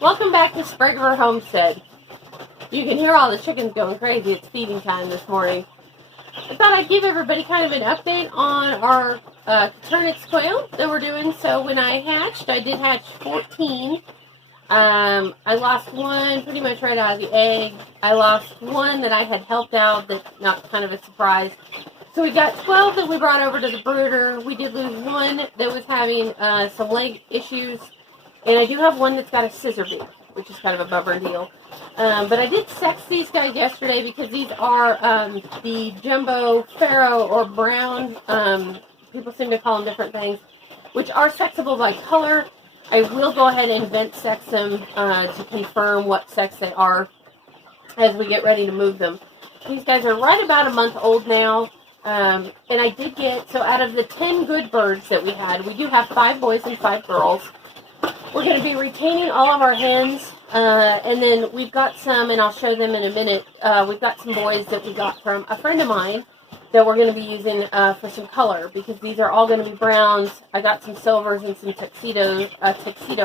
Welcome back to Sprague Homestead. You can hear all the chickens going crazy. It's feeding time this morning. I thought I'd give everybody kind of an update on our Coturnix Quail that we're doing. So when I hatched, I did hatch 14. I lost one pretty much right out of the egg. I lost one that I had helped out, that's not kind of a surprise. So we got 12 that we brought over to the brooder. We did lose one that was having some leg issues. And I do have one that's got a scissor beak, which is kind of a bummer deal. But I did sex these guys yesterday because these are the jumbo pharaoh or brown. People seem to call them different things, which are sexable by color. I will go ahead and vent sex them to confirm what sex they are as we get ready to move them. These guys are right about a month old now. And I did get, so out of the 10 good birds that we had, we do have 5 boys and 5 girls. We're going to be retaining all of our hens, and then we've got some, and I'll show them in a minute, we've got some boys that we got from a friend of mine that we're going to be using for some color, because these are all going to be browns. I got some silvers and some tuxedo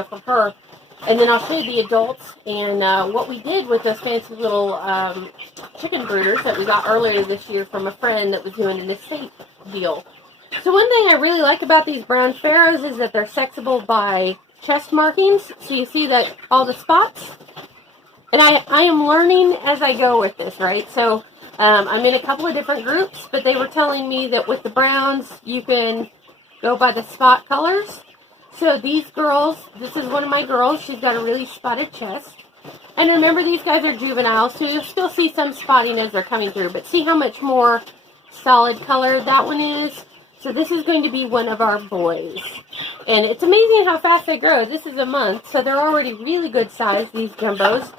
from her, and then I'll show you the adults and what we did with those fancy little chicken brooders that we got earlier this year from a friend that was doing an estate deal. So one thing I really like about these brown pharaohs is that they're sexable by chest markings. So you see that all the spots. And I am learning as I go with this, right? So I'm in a couple of different groups, but they were telling me that with the browns, you can go by the spot colors. So these girls, this is one of my girls. She's got a really spotted chest. And remember, these guys are juvenile, so you'll still see some spotting as they're coming through. But see how much more solid color that one is? So this is going to be one of our boys. And it's amazing how fast they grow. This is a month, so they're already really good size, these jumbos.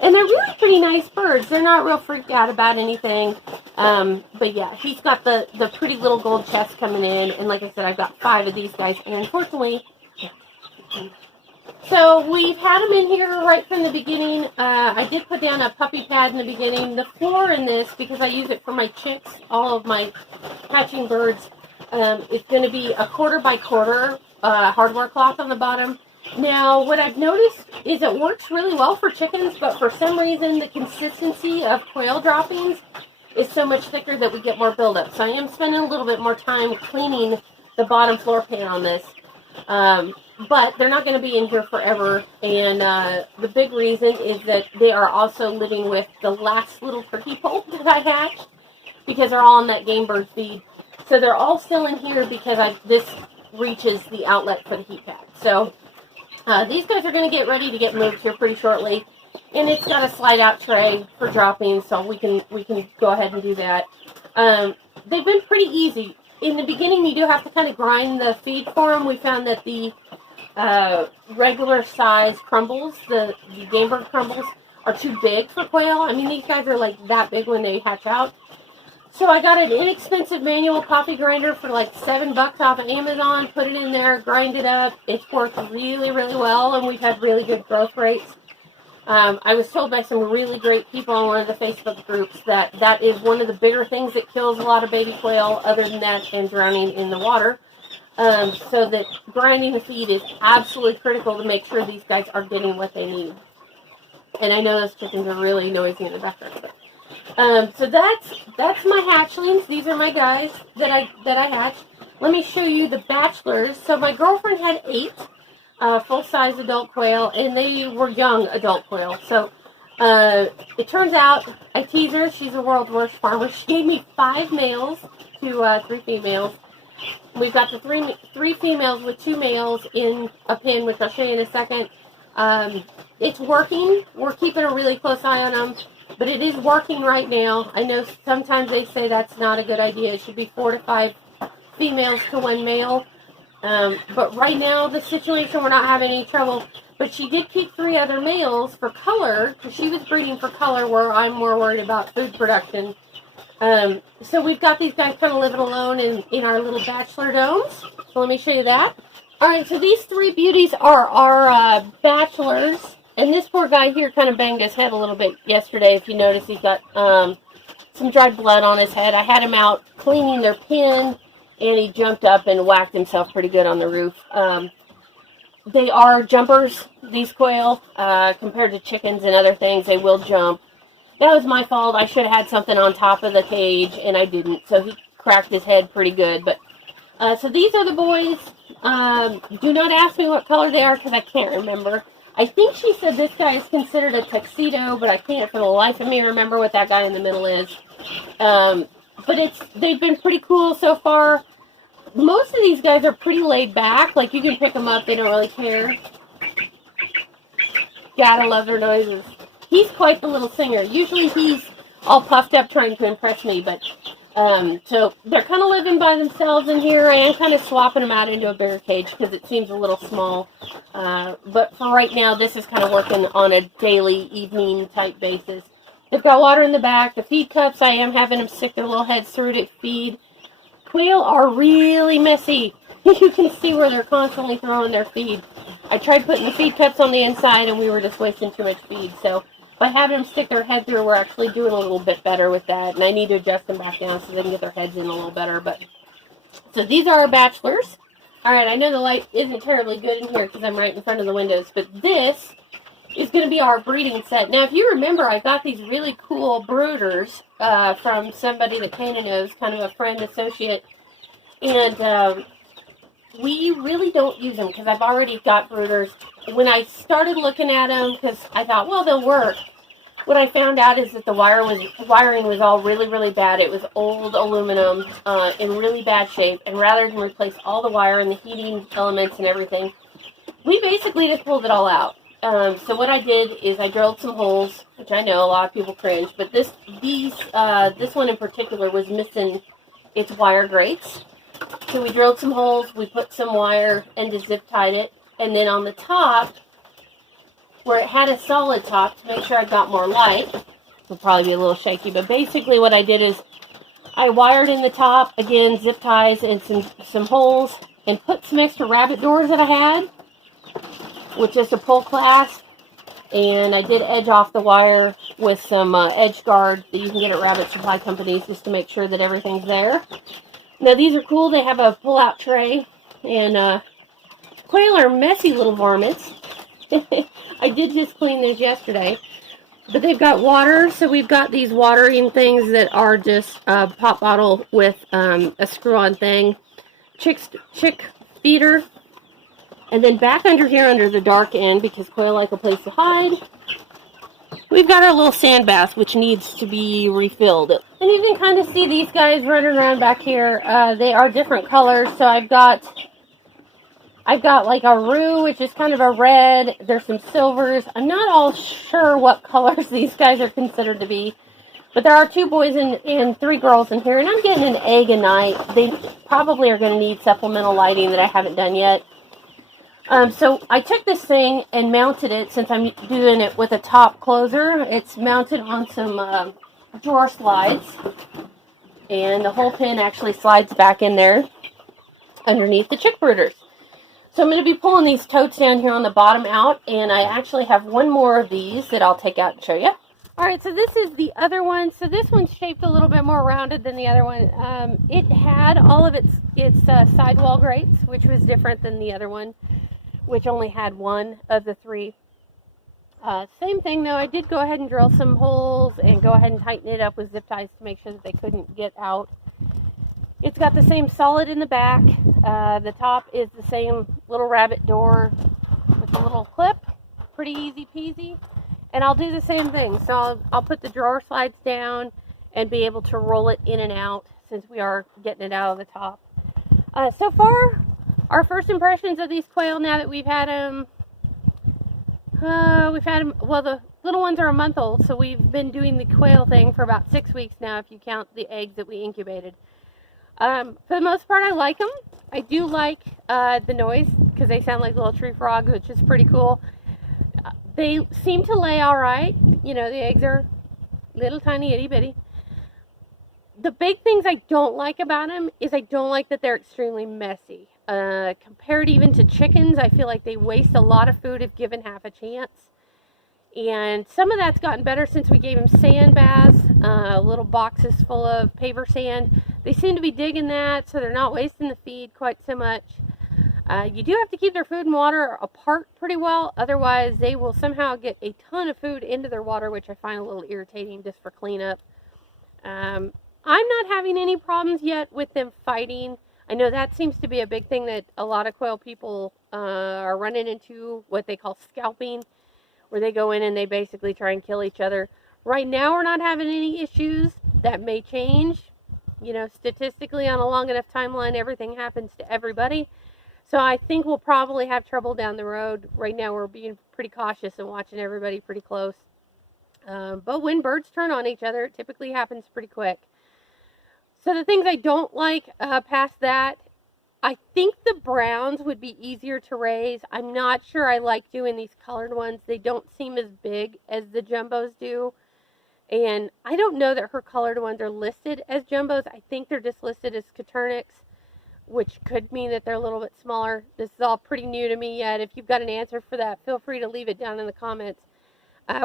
And they're really pretty nice birds. They're not real freaked out about anything. But yeah, he's got the pretty little gold chest coming in. And like I said, I've got 5 of these guys. And unfortunately, so we've had them in here right from the beginning. I did put down a puppy pad in the beginning. The floor in this, because I use it for my chicks, all of my hatching birds, it's going to be a 1/4 by 1/4 hardware cloth on the bottom. Now, what I've noticed is it works really well for chickens, but for some reason, the consistency of quail droppings is so much thicker that we get more buildup. So I am spending a little bit more time cleaning the bottom floor pan on this. But they're not going to be in here forever. And the big reason is that they are also living with the last little turkey poult that I hatched, because they're all on that game bird feed. So they're all still in here because this reaches the outlet for the heat pad. So these guys are going to get ready to get moved here pretty shortly. And it's got a slide out tray for dropping, so we can go ahead and do that. They've been pretty easy. In the beginning, you do have to kind of grind the feed for them. We found that the regular size crumbles, the game bird crumbles, are too big for quail. I mean, these guys are like that big when they hatch out. So I got an inexpensive manual coffee grinder for like $7 off of Amazon, put it in there, grind it up. It's worked really, really well, and we've had really good growth rates. I was told by some really great people on one of the Facebook groups that is one of the bigger things that kills a lot of baby quail, other than that and drowning in the water. So that grinding the feed is absolutely critical to make sure these guys are getting what they need. And I know those chickens are really noisy in the background. So that's my hatchlings. These are my guys that I hatched. Let me show you the bachelors. So my girlfriend had 8 full-size adult quail, and they were young adult quail. So it turns out I tease her. She's a world's worst farmer. She gave me 5 males to 3 females. We've got the three females with 2 males in a pen, which I'll show you in a second. It's working. We're keeping a really close eye on them. But it is working right now. I know sometimes they say that's not a good idea. It should be 4 to 5 females to 1 male. But right now, the situation, we're not having any trouble. But she did keep 3 other males for color, because she was breeding for color, where I'm more worried about food production. So we've got these guys kind of living alone in our little bachelor domes. So let me show you that. All right, so these 3 beauties are our bachelors. And this poor guy here kind of banged his head a little bit yesterday. If you notice, he's got some dried blood on his head. I had him out cleaning their pen, and he jumped up and whacked himself pretty good on the roof. They are jumpers, these quail, compared to chickens and other things. They will jump. That was my fault. I should have had something on top of the cage, and I didn't. So he cracked his head pretty good. But so these are the boys. Do not ask me what color they are because I can't remember. I think she said this guy is considered a tuxedo, but I can't for the life of me remember what that guy in the middle is. But they've been pretty cool so far. Most of these guys are pretty laid back. Like, you can pick them up. They don't really care. Gotta love their noises. He's quite the little singer. Usually he's all puffed up trying to impress me, but so they're kind of living by themselves in here. I am kind of swapping them out into a bigger cage because it seems a little small. But for right now, this is kind of working on a daily, evening type basis. They've got water in the back. The feed cups, I am having them stick their little heads through to feed. Quail are really messy. You can see where they're constantly throwing their feed. I tried putting the feed cups on the inside and we were just wasting too much feed. So by having them stick their head through, we're actually doing a little bit better with that. And I need to adjust them back down so they can get their heads in a little better. But so these are our bachelors. All right, I know the light isn't terribly good in here because I'm right in front of the windows. But this is going to be our breeding set. Now, if you remember, I got these really cool brooders from somebody that Kana knows, kind of a friend, associate. And we really don't use them because I've already got brooders. When I started looking at them, because I thought, well, they'll work, what I found out is that the wiring was all really, really bad. It was old aluminum in really bad shape. And rather than replace all the wire and the heating elements and everything, we basically just pulled it all out. So what I did is I drilled some holes, which I know a lot of people cringe, but this one in particular was missing its wire grates. So we drilled some holes, we put some wire and just zip tied it, and then on the top, where it had a solid top to make sure I got more light, it'll probably be a little shaky, but basically what I did is I wired in the top, again, zip ties and some holes, and put some extra rabbit doors that I had, with just a pull clasp, and I did edge off the wire with some edge guard that you can get at rabbit supply companies just to make sure that everything's there. Now these are cool. They have a pull-out tray, and quail are messy little varmints. I did just clean these yesterday, but they've got water, so we've got these watering things that are just a pop bottle with a screw-on thing, chick feeder. And then back under here, under the dark end, because quail like a place to hide, we've got our little sand bath, which needs to be refilled. And you can kind of see these guys running around back here. They are different colors. So I've got like a roux, which is kind of a red. There's some silvers. I'm not all sure what colors these guys are considered to be. But there are 2 boys and 3 girls in here. And I'm getting an egg a night. They probably are going to need supplemental lighting that I haven't done yet. So I took this thing and mounted it, since I'm doing it with a top closer. It's mounted on some drawer slides, and the whole pin actually slides back in there underneath the chick brooders. So I'm going to be pulling these totes down here on the bottom out, and I actually have one more of these that I'll take out and show you. Alright, so this is the other one. So this one's shaped a little bit more rounded than the other one. It had all of its sidewall grates, which was different than the other one, which only had 1 of the 3. Same thing though, I did go ahead and drill some holes and go ahead and tighten it up with zip ties to make sure that they couldn't get out. It's got the same solid in the back. The top is the same little rabbit door with a little clip. Pretty easy peasy. And I'll do the same thing. So I'll put the drawer slides down and be able to roll it in and out since we are getting it out of the top. So far, our first impressions of these quail, now that we've had them, well, the little ones are a month old, so we've been doing the quail thing for about 6 weeks now, if you count the eggs that we incubated. For the most part, I like them. I do like the noise, because they sound like little tree frogs, which is pretty cool. They seem to lay all right. You know, the eggs are little tiny itty bitty. The big things I don't like about them is I don't like that they're extremely messy. Compared even to chickens, I feel like they waste a lot of food if given half a chance. And some of that's gotten better since we gave them sand baths, little boxes full of paver sand. They seem to be digging that, so they're not wasting the feed quite so much. You do have to keep their food and water apart pretty well. Otherwise, they will somehow get a ton of food into their water, which I find a little irritating just for cleanup. I'm not having any problems yet with them fighting. I know that seems to be a big thing that a lot of quail people are running into, what they call scalping, where they go in and they basically try and kill each other. Right now, we're not having any issues. That may change. You know, statistically, on a long enough timeline, everything happens to everybody. So I think we'll probably have trouble down the road. Right now, we're being pretty cautious and watching everybody pretty close. But when birds turn on each other, it typically happens pretty quick. So the things I don't like past that, I think the browns would be easier to raise. I'm not sure I like doing these colored ones. They don't seem as big as the jumbos do. And I don't know that her colored ones are listed as jumbos. I think they're just listed as Coturnix, which could mean that they're a little bit smaller. This is all pretty new to me yet. If you've got an answer for that, feel free to leave it down in the comments.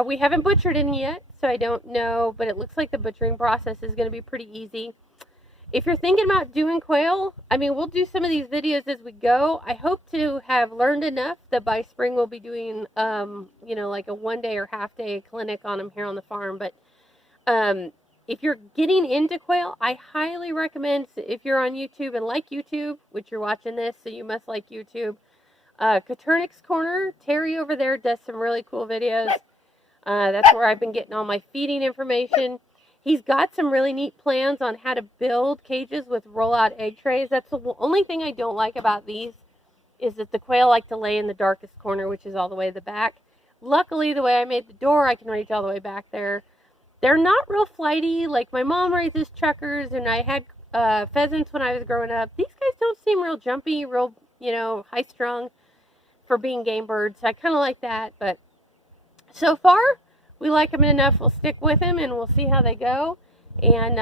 We haven't butchered any yet, so I don't know, but it looks like the butchering process is going to be pretty easy. If you're thinking about doing quail, I mean, we'll do some of these videos as we go. I hope to have learned enough that by spring we'll be doing, you know, like a one-day or half-day clinic on them here on the farm. But if you're getting into quail, I highly recommend, if you're on YouTube and like YouTube, which you're watching this, so you must like YouTube, Coturnix Corner, Terry over there does some really cool videos. That's where I've been getting all my feeding information. He's got some really neat plans on how to build cages with roll-out egg trays. That's the only thing I don't like about these, is that the quail like to lay in the darkest corner, which is all the way to the back. Luckily, the way I made the door, I can reach all the way back there. They're not real flighty. Like, my mom raises chuckers, and I had pheasants when I was growing up. These guys don't seem real jumpy, real, you know, high-strung for being game birds. I kind of like that, but so far, we like them enough. We'll stick with them, and we'll see how they go. And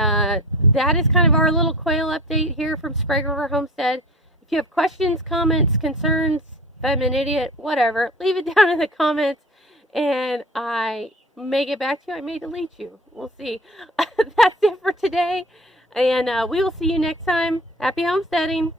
that is kind of our little quail update here from Sprague River Homestead. If you have questions, comments, concerns, if I'm an idiot, whatever, leave it down in the comments, and I may get back to you. I may delete you. We'll see. That's it for today, and we will see you next time. Happy homesteading.